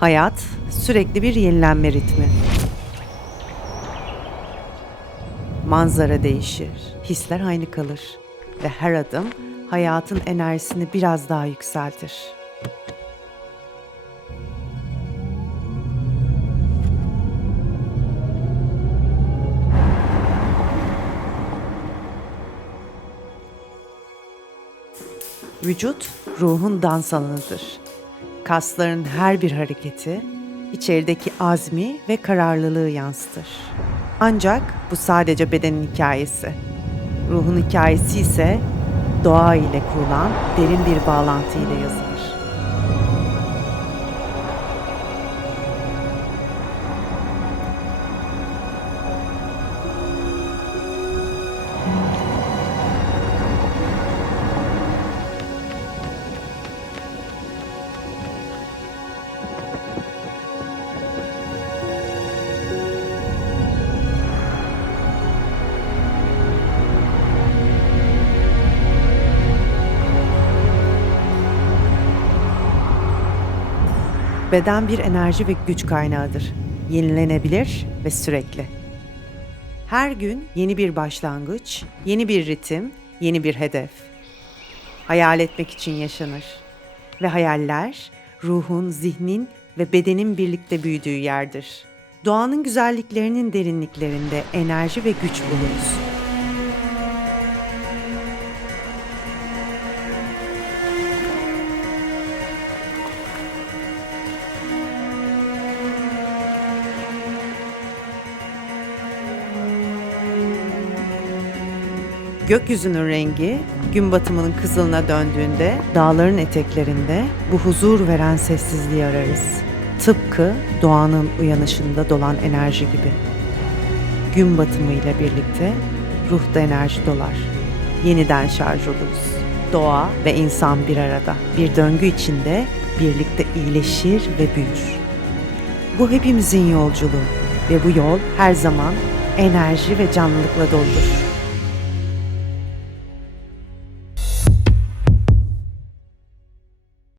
Hayat sürekli bir yenilenme ritmi. Manzara değişir, hisler aynı kalır ve her adım hayatın enerjisini biraz daha yükseltir. Vücut ruhun dans alanıdır. Kasların her bir hareketi içerideki azmi ve kararlılığı yansıtır. Ancak bu sadece bedenin hikayesi. Ruhun hikayesi ise doğa ile kurulan derin bir bağlantı ile yazılır. Beden bir enerji ve güç kaynağıdır. Yenilenebilir ve sürekli. Her gün yeni bir başlangıç, yeni bir ritim, yeni bir hedef. Hayal etmek için yaşanır. Ve hayaller ruhun, zihnin ve bedenin birlikte büyüdüğü yerdir. Doğanın güzelliklerinin derinliklerinde enerji ve güç buluruz. Gökyüzünün rengi gün batımının kızılına döndüğünde dağların eteklerinde bu huzur veren sessizliği ararız. Tıpkı doğanın uyanışında dolan enerji gibi. Gün batımı ile birlikte ruhta enerji dolar. Yeniden şarj oluruz. Doğa ve insan bir arada. Bir döngü içinde birlikte iyileşir ve büyür. Bu hepimizin yolculuğu ve bu yol her zaman enerji ve canlılıkla doludur.